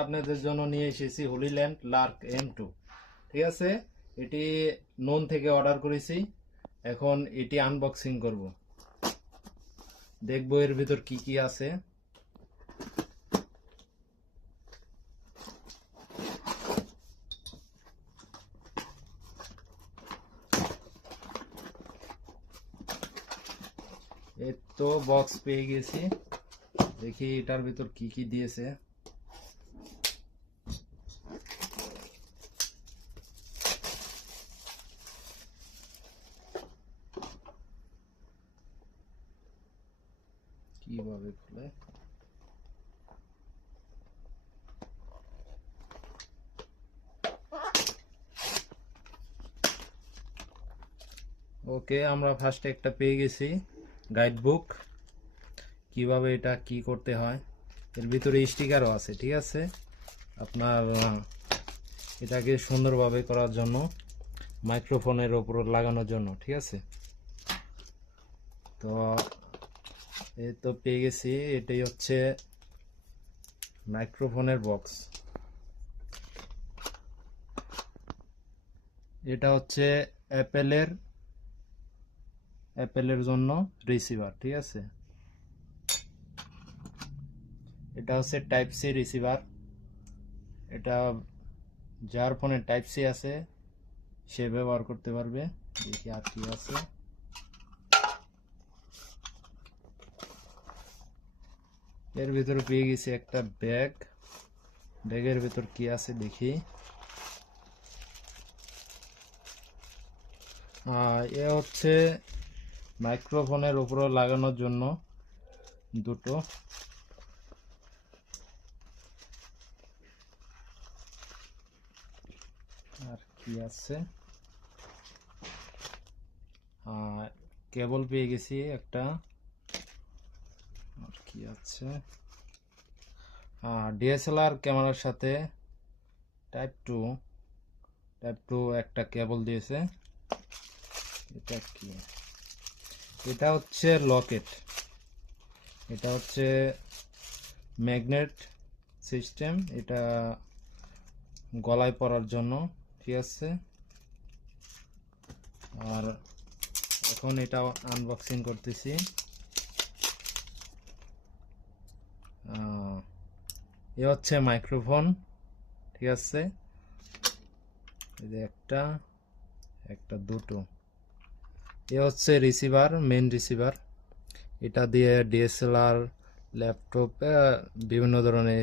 আপনাদের জন্য নিয়ে এসেছি হলিল্যান্ড লার্ক M2। ঠিক আছে, এটি নোন থেকে অর্ডার করেছি। এখন এটি আনবক্সিং করব, দেখবো এর ভিতর কি কি আছে। এই তো বক্স পেয়ে গেছি, দেখি এটার ভিতর কি কি দিয়েছে। কিভাবে খুলে? ওকে, আমরা ফার্স্টে একটা পেয়ে গেছি গাইড বুক, কিভাবে এটা কি করতে হয়। এর ভিতরে স্টিকারও আছে। ঠিক আছে, আপনার এটাকে সুন্দরভাবে করার জন্য, মাইক্রোফোনের ওপর লাগানোর জন্য। ঠিক আছে, তো এই তো পেয়ে গেছি। এটাই হচ্ছে মাইক্রোফোনের বক্স। এটা হচ্ছে অ্যাপেলের জন্য রিসিভার। ঠিক আছে, এটা হচ্ছে টাইপ সি রিসিভার। এটা যার ফোনে টাইপ সি আছে সে ব্যবহার করতে পারবে। দেখি আর কি আছে। এর ভিতরে পেয়ে গেছি একটা ব্যাগ। ব্যাগের ভিতর কি আছে দেখি। এ হচ্ছে মাইক্রোফোনের উপরে লাগানোর জন্য দুটো। আর কি আছে, কেবল পেয়ে গেছি একটা। আর কি আছে, ডিএসএলআর ক্যামেরার সাথে টাইপ টু একটা কেবল দিয়েছে। এটা কি? এটা হচ্ছে লকেট। এটা হচ্ছে ম্যাগনেট সিস্টেম, এটা গলায় পরার জন্য। ঠিক আছে, আর এখন এটা আনবক্সিং করতেছি। এ হচ্ছে মাইক্রোফোন। ঠিক আছে, এই যে একটা দুটো। এ হচ্ছে রিসিভার, মেন রিসিভার। এটা দিয়ে ডিএসএলআর, ল্যাপটপ, বিভিন্ন ধরনের